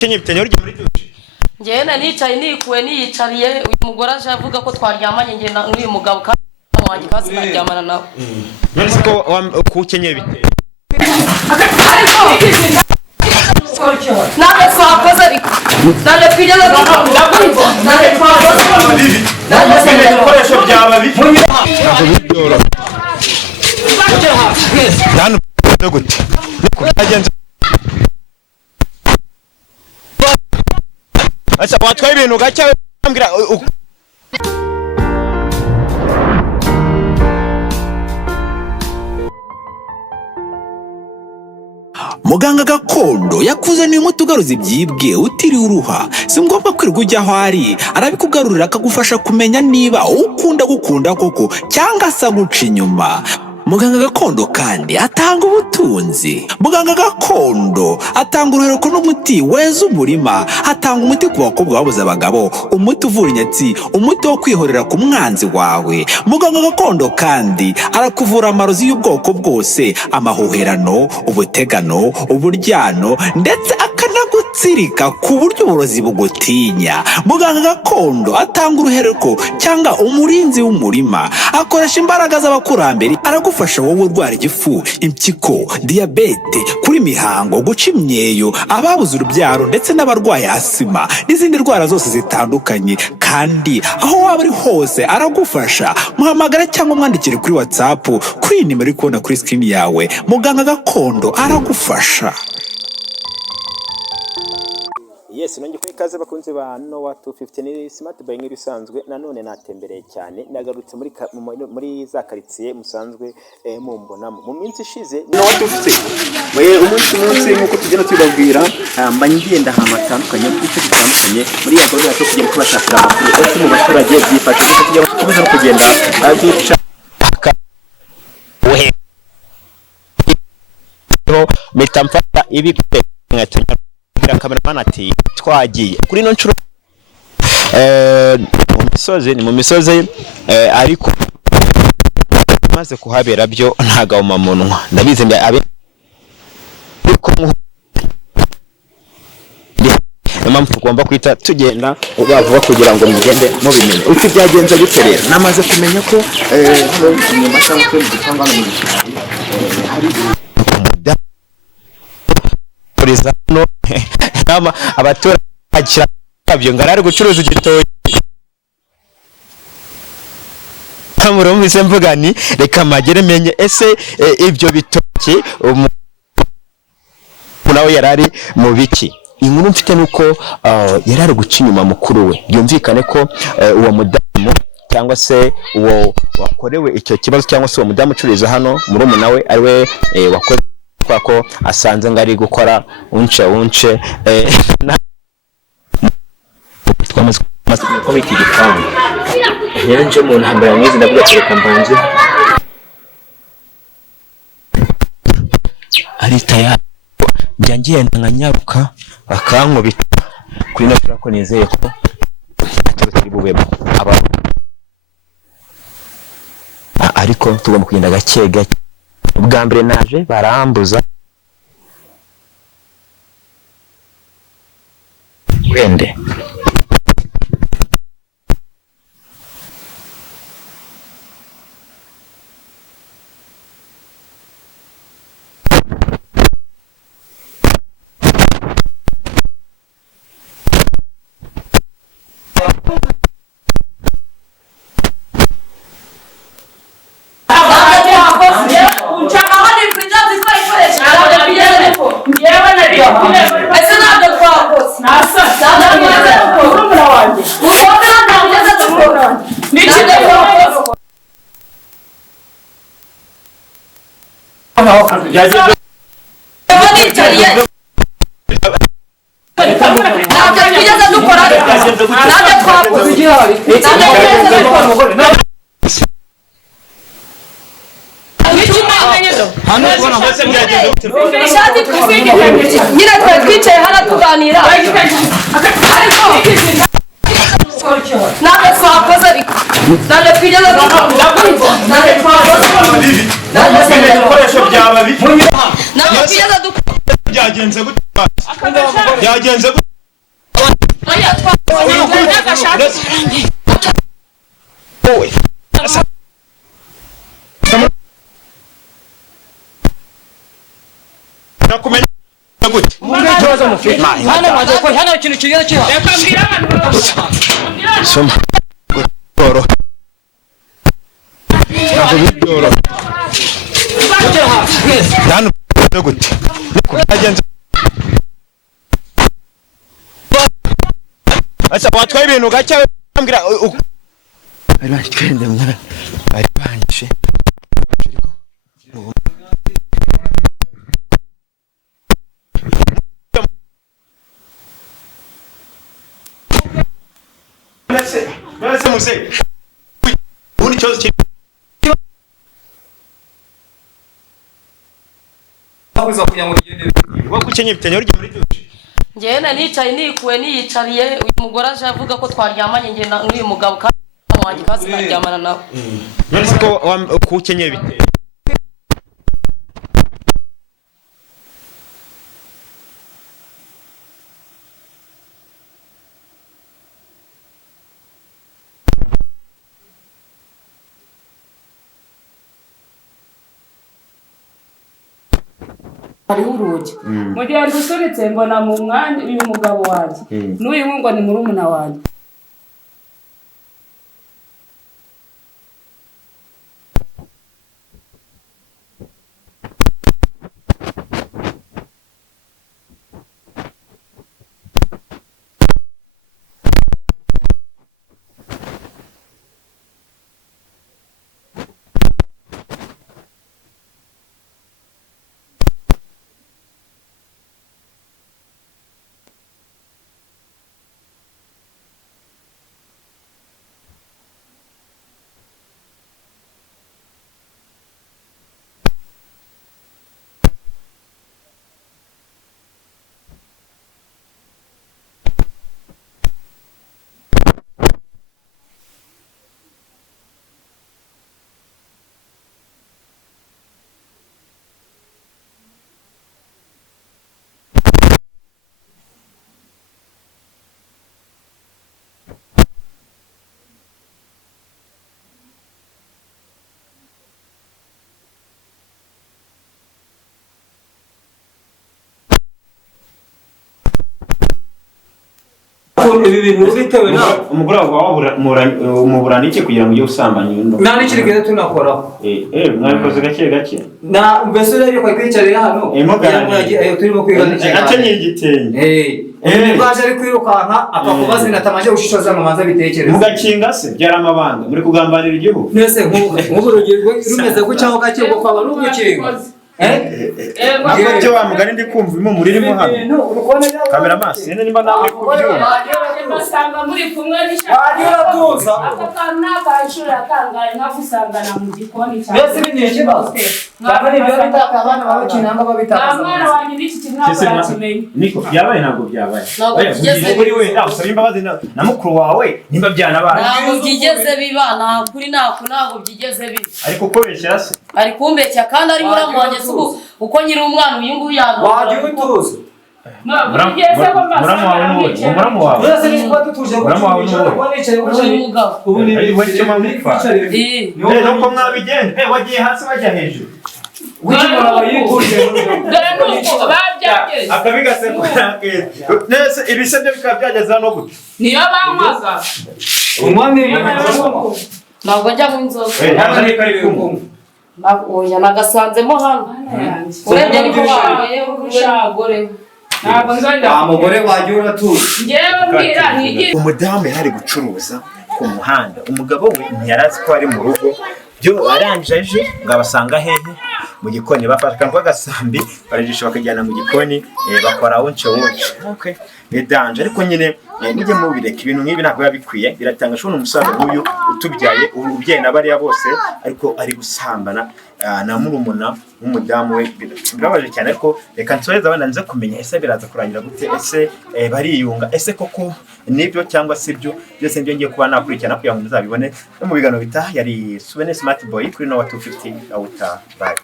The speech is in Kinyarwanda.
Kenye bitanye urya muri dushe. Njye nicaye nikuwe niyicariye uyu mugore aje avuga ko twaryamanye ngenda n'uyu mugabo kandi wanjye kasi naryamana nawe. None ko kukenye biteye. Ntabwo twakoze ariko ntabwo twigeze ntabwo ibikoresho byaba bifite hano gute nuko byagenze asa watwaye ibintu gake ambwira Muganga gakondo yakuzaniye umuti ugaruza ibyibwe utiriwe uruha. Si ngombwa kwirirwa ujya aho ari, arabikugarurira akagufasha kumenya niba ukunda gukunda koko cyangwa se guca inyuma. Muganga gakondo kandi atanga ubutunzi. Muganga gakondo atanga uruhereko n'umuti weza umurima. Atanga umuti ku bakobwa babuze abagabo, umuti uvura inyatsi, umuti wo kwihorera ku mwanzi wawe. Muganga gakondo kandi arakuvura amarozi y'ubwoko bwose, amahoherano, ubutegano, uburyano ndetse akanagutsirika ku buryo uburozi bugutinya. Muganga gakondo atanga uruhereko cyangwa umurinzi w'umurima. Akoresha imbaraga z'abakurambere aragufasha wowe urwara igifu, impyiko, diabete, kuri mihango, guca imyeyo, ababuze urubyaro ndetse n'abarwaye asima n'izindi ndwara zose zitandukanye. Kandi aho waba ari hose aragufasha. Muhamagara cyangwa mwandikire kuri WhatsApp kuri nimero iri kubona kuri screen yawe. Muganga gakondo aragufasha. Yes, nongi kuri kaze bakunze ba Nowa 250 ni smart buying ibisanzwe. Nanone natembereye cyane nagarutse muri za quartier musanzwe mumbonamo mu minsi ishize Nowa 250 umunsi nkuko tugenda tubabwira mba ngenda ahantu hatandukanye kuko bitandukanye muri ya gahunda yo kugenda kubashakira amakuru ose mu baturage byifashe ko tujya kubuza kugenda aduca metamfata ibikwe nkatunya cameraman ati twagiye kuri no ncuro mu misozi ariko maze kuhabera byo ntagahuma munwa ndabize mbe abe ariko impamvu tugomba kwita tugenda ubavuga kugira ngo mugende mubimenye uko byagenze gute rero namaze kumenya ko inyuma cyangwa mu gitanga no mu gishari hari no nama abatura akira kabyo ngarari gucuruza igitoyi kamurumvise mvuga ni reka magere menye ese ibyo bitoki nawe yarari mu biki. Inkuru mfite nuko yarari guca inyuma mukuru we. Byumvikane ko uwo mudamu cyangwa se uwo wakorewe icyo kibazo cyangwa se uwo mudamu ucururiza hano murumuna we ari we wakoze ko asanze ngari gukora unce twamaze ko biki gipangu nje mu ntambara mwiza ndavuga reka mbanje ari tayari byangiye ntanyaruka akankubita kuri no ko nizeye ko atari bubemo aba ariko tugomba kugenda gake gake. Ubwa mbere naje barambuza wende twicaye hano tuganira ntabwo twakoze ariko ntabwo twigeze ibikoresho byaba byagenze gute nakumenya gute Mugazoza mufite hano maze ko hano ikintu kigiye kiha reka mbira abantu soma goro ntabwo bidoro hano gute byagenze asa watwaye ibintu gake ambwira ari batwende mwana ari banyishe Nase muse uri cyose bakuza kugira ngo ugende wakukenye bitanye urye muri dushe njyewe nicaye nikuwe niyicariye uyu mugore aje avuga ko twaryamanye njye n'uyu mugabo kandi wanjye kasi naryamana nawe none ko kukenye biteye hari urugi mu gihe ndusunitse mbona mu mwanya uyu mugabo wanjye n'uyu ngo ni murumuna wanjye ibi bintu bitewe na umugore wawe umuburana iki kugira ngo ujye usambanya undo nta n'ikirigeze tunakoraho mwabikoze gake na mbese rero ko kwicarira hano turimo kwiga akenyeye igitenge baje ari kwirukanka akakubaza inatamaje ushishoza mu manza bitekereza mugakinga se byara amabanga muri kugambanira igihugu nese nk'uburugero rumeze ko cyaho gake ngo kwaba rugukinga byo wa mugani ndi kumva imo muririmo hano kamera maso nene nimba nawe kubyuma basanga muri kumwe wagira tuza akakana nakashura kangaye nkagusangana mu gikoni cyane mbese ni ikibazo baba ni byo bitaka abana babakinanga babitaka mwana wanjye n'iki kintu kimenye niko byabaye ntabwo byabaye ntabwo byigeze muri we usaba imbabazi na mukuru wawe nimba byanabaye ntabwo byigeze biba ntabwo byigeze biba ariko ukobeshyira se ari kumbeshya kandi ari muramu wanjye uko nyiri umwana uyu nguyu yanga wagira utuza muramu wawe n'uwe muramu wawe urase niba tutuje muramu wawe n'uwe umugabo ubu ni wacyo mamupfa nuko mwabigenda wagiye hasi wajya hejuru wicimura bayikuje dore nuko babyageze akabigase kwakeze nese ibisebye bikaba byageze hano gute niyo banywaga umwami ntabwo njya mu inzoga ntabwo ni kari kumwe oya nagasanzemo hano urebye ariko wabaye umugore ntabwo nzajya umugore wagiye uratuza ngewe mbwira ntigire umudamu yari gucuruza ku muhanda umugabo we ntiyarazi ko ari mu rugo byo aranjaje ngo abasanga hehe mu gikoni bafata rw'agasambi barajisha bakajyana mu gikoni bakora wonce okay nedanje ariko nyine nijye mubireka ibintu nk'ibi ntabwo bikwiye biratanga shone umusaza nk'uyu utubyaye ububyeyi n'abariya bose ariko ari gusambana na murumuna w'umudamu we birabaje cyane ariko reka nsoheza abana nze kumenya ese biraza kurangira gute ese bariyunga ese koko nibyo cyangwa se byo byose ngiye kuba nakurikirana kugira ngo muzabibone no mu bigano bitaha yari Subene Smart Boy kuri Nova 250 awuta bye.